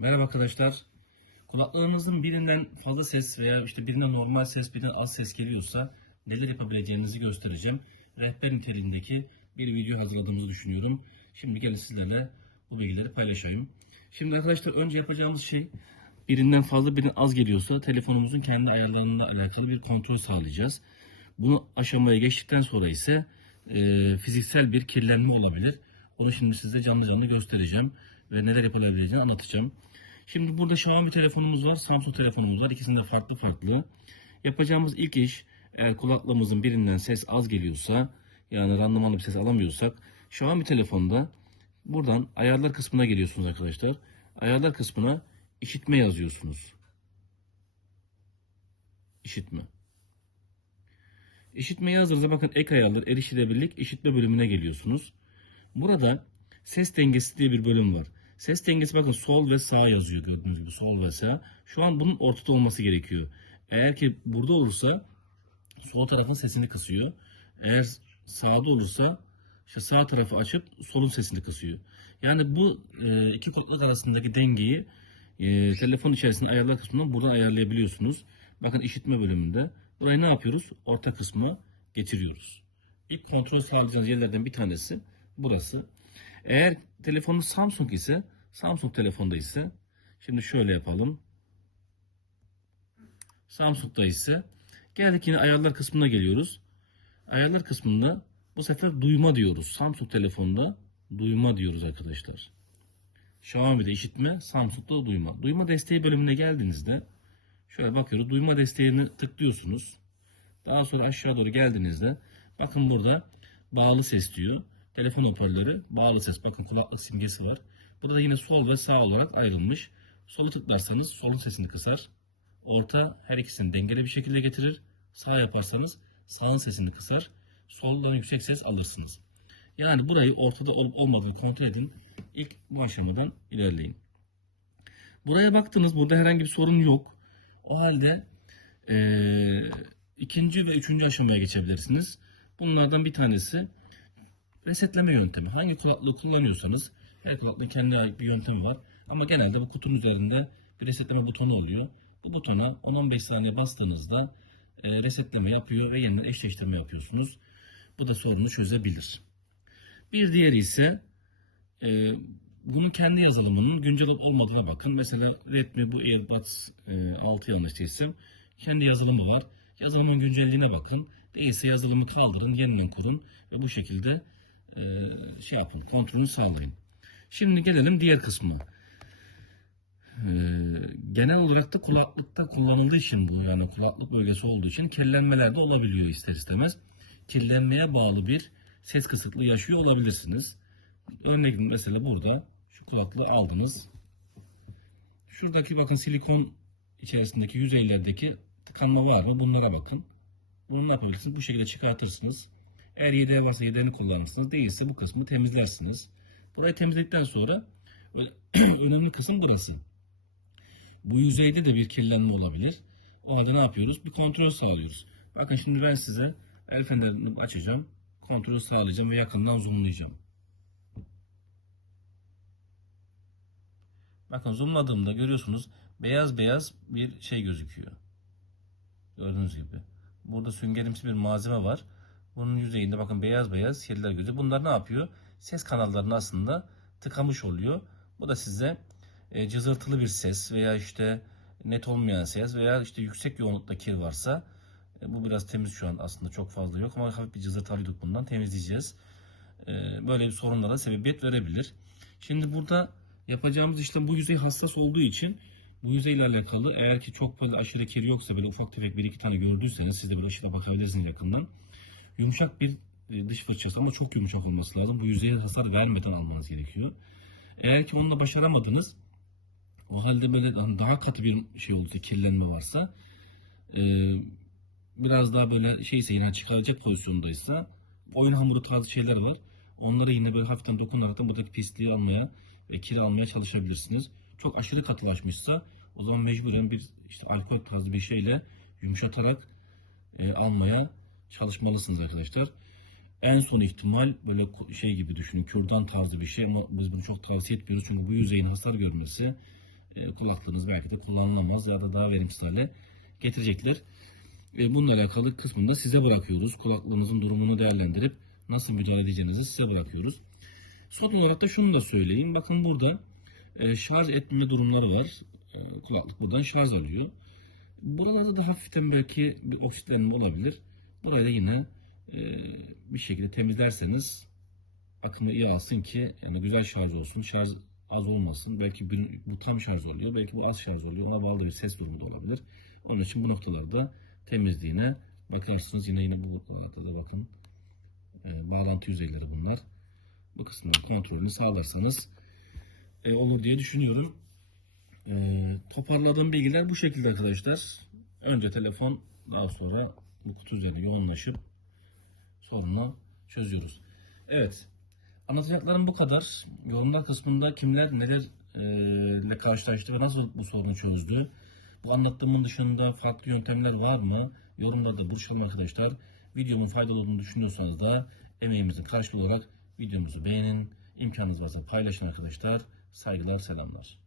Merhaba arkadaşlar. Kulaklığınızın birinden fazla ses veya işte birinden normal ses, birinden az ses geliyorsa neler yapabileceğinizi göstereceğim. Rehber niteliğindeki bir video hazırladığımızı düşünüyorum. Şimdi gelin sizlerle bu bilgileri paylaşayım. Şimdi arkadaşlar önce yapacağımız şey birinden fazla birinden az geliyorsa telefonumuzun kendi ayarlarıyla alakalı bir kontrol sağlayacağız. Bunu aşamaya geçtikten sonra ise fiziksel bir kirlenme olabilir. Onu şimdi size canlı canlı göstereceğim ve neler yapılabileceğini anlatacağım. Şimdi burada Xiaomi telefonumuz var, Samsung telefonumuz var. İkisinde farklı farklı. Yapacağımız ilk iş, eğer kulaklığımızın birinden ses az geliyorsa, yani randımanlı bir ses alamıyorsak, Xiaomi telefonda buradan ayarlar kısmına geliyorsunuz arkadaşlar. Ayarlar kısmına işitme yazıyorsunuz. İşitme. İşitme yazdığınızda bakın ek ayarlar, erişilebilirlik, işitme bölümüne geliyorsunuz. Burada ses dengesi diye bir bölüm var. Ses dengesi bakın sol ve sağ yazıyor gördüğünüz gibi sol ve sağ. Şu an bunun ortada olması gerekiyor. Eğer ki burada olursa sol tarafın sesini kısıyor. Eğer sağda olursa işte sağ tarafı açıp solun sesini kısıyor. Yani bu iki kulaklık arasındaki dengeyi telefon içerisinde ayarlar kısmından buradan ayarlayabiliyorsunuz. Bakın işitme bölümünde. Burayı ne yapıyoruz? Orta kısma getiriyoruz. İlk kontrol sağlayacağınız yerlerden bir tanesi burası. Eğer telefonunuz Samsung ise, Samsung telefonda ise, şimdi şöyle yapalım. Samsung'da ise geldik yine ayarlar kısmına geliyoruz. Ayarlar kısmında bu sefer duyma diyoruz. Samsung telefonda duyma diyoruz arkadaşlar. Xiaomi'de işitme, Samsung'da duyma. Duyma desteği bölümüne geldiğinizde şöyle bakıyoruz. Duyma desteğini tıklıyorsunuz. Daha sonra aşağı doğru geldiğinizde bakın burada bağlı ses diyor. Telefon hoparlörü bağlı ses. Bakın kulaklık simgesi var. Burada da yine sol ve sağ olarak ayrılmış. Solu tıklarsanız solun sesini kısar. Orta her ikisini dengeli bir şekilde getirir. Sağ yaparsanız sağın sesini kısar. Soldan yüksek ses alırsınız. Yani burayı ortada olup olmadığını kontrol edin. İlk bu aşamadan ilerleyin. Buraya baktınız. Burada herhangi bir sorun yok. O halde ikinci ve üçüncü aşamaya geçebilirsiniz. Bunlardan bir tanesi resetleme yöntemi. Hangi kulaklığı kullanıyorsanız her kulaklığın kendine ait bir yöntemi var. Ama genelde bu kutunun üzerinde bir resetleme butonu oluyor. Bu butona 10-15 saniye bastığınızda resetleme yapıyor ve yeniden eşleştirme yapıyorsunuz. Bu da sorunu çözebilir. Bir diğeri ise e, bunun kendi yazılımının güncel olup olmadığına bakın. Mesela Redmi bu AirPods 6 yanlış değilsem kendi yazılımı var. Yazılımın güncelliğine bakın. Değilse yazılımı kaldırın, yeniden kurun ve bu şekilde yapın, kontrolünü sağlayın. Şimdi gelelim diğer kısmına. Genel olarak da kulaklıkta kullanıldığı için bu, yani kulaklık bölgesi olduğu için kirlenmeler de olabiliyor ister istemez. Kirlenmeye bağlı bir ses kısıklığı yaşıyor olabilirsiniz. Örnek mesela burada şu kulaklığı aldınız. Şuradaki bakın silikon içerisindeki yüzeylerdeki tıkanma var mı? Bunlara bakın. Bunu ne yapabilirsiniz? Bu şekilde çıkartırsınız. Eğer yedeği varsa yedeğini kullanırsınız. Değilse bu kısmı temizlersiniz. Burayı temizledikten sonra önemli kısım burası. Bu yüzeyde de bir kirlenme olabilir. O halde ne yapıyoruz? Bir kontrol sağlıyoruz. Bakın şimdi ben size el fenerini açacağım. Kontrol sağlayacağım ve yakından zoomlayacağım. Bakın zoomladığımda görüyorsunuz beyaz beyaz bir şey gözüküyor. Gördüğünüz gibi. Burada süngerimsi bir malzeme var. Bunun yüzeyinde bakın beyaz beyaz şeyler gözüküyor. Bunlar ne yapıyor? Ses kanallarını aslında tıkamış oluyor. Bu da size cızırtılı bir ses veya işte net olmayan ses veya işte yüksek yoğunlukta kir varsa bu biraz temiz şu an aslında çok fazla yok ama hafif bir cızırtı alıyorduk, bundan temizleyeceğiz. Böyle bir sorunlara sebebiyet verebilir. Şimdi burada yapacağımız işlem bu yüzey hassas olduğu için bu yüzeyle alakalı eğer ki çok böyle aşırı kir yoksa böyle ufak tefek bir iki tane gördüyseniz siz de böyle aşırı bakabilirsiniz yakından. Yumuşak bir dış fırçası ama çok yumuşak olması lazım. Bu yüzeye hasar vermeden almanız gerekiyor. Eğer ki onunla başaramadınız o halde böyle daha katı bir şey olursa kirlenme varsa biraz daha böyle şeyse yine çıkaracak pozisyondaysa oyun hamuru tarzı şeyler var. Onları yine böyle hafiften dokunarak da buradaki pisliği almaya ve kiri almaya çalışabilirsiniz. Çok aşırı katılaşmışsa o zaman mecburen bir işte alkol tarzı bir şeyle yumuşatarak almaya çalışmalısınız arkadaşlar. En son ihtimal böyle şey gibi düşünün, kürdan tarzı bir şey ama biz bunu çok tavsiye etmiyoruz çünkü bu yüzeyin hasar görmesi kulaklığınız belki de kullanılamaz ya da daha verimsiz hale getirecektir. Bununla alakalı kısmını da size bırakıyoruz. Kulaklığınızın durumunu değerlendirip nasıl müdahale edeceğinizi size bırakıyoruz. Son olarak da şunu da söyleyeyim. Bakın burada şarj etme durumları var. Kulaklık buradan şarj alıyor. Buralarda da hafiften belki bir oksitlenme olabilir. Burayı da yine bir şekilde temizlerseniz akımı iyi alsın ki yani güzel şarj olsun. Şarj az olmasın. Belki bu tam şarj oluyor. Belki bu az şarj oluyor. Ona bağlı bir ses durumu da olabilir. Onun için bu noktalarda temizliğine bakarsınız. Yine bu noktada bakın. Bağlantı yüzeyleri bunlar. Bu kısmın kontrolünü sağlarsanız olur diye düşünüyorum. Toparladığım bilgiler bu şekilde arkadaşlar. Önce telefon, daha sonra bu kutu üzerine yoğunlaşıp sorunu çözüyoruz. Evet. Anlatacaklarım bu kadar. Yorumlar kısmında kimler nelerle karşılaştı ve nasıl bu sorunu çözdü? Bu anlattığımın dışında farklı yöntemler var mı? Yorumlarda buluşalım arkadaşlar. Videomun faydalı olduğunu düşünüyorsanız da emeğimizin karşılığı olarak videomuzu beğenin. İmkanınız varsa paylaşın arkadaşlar. Saygılar, selamlar.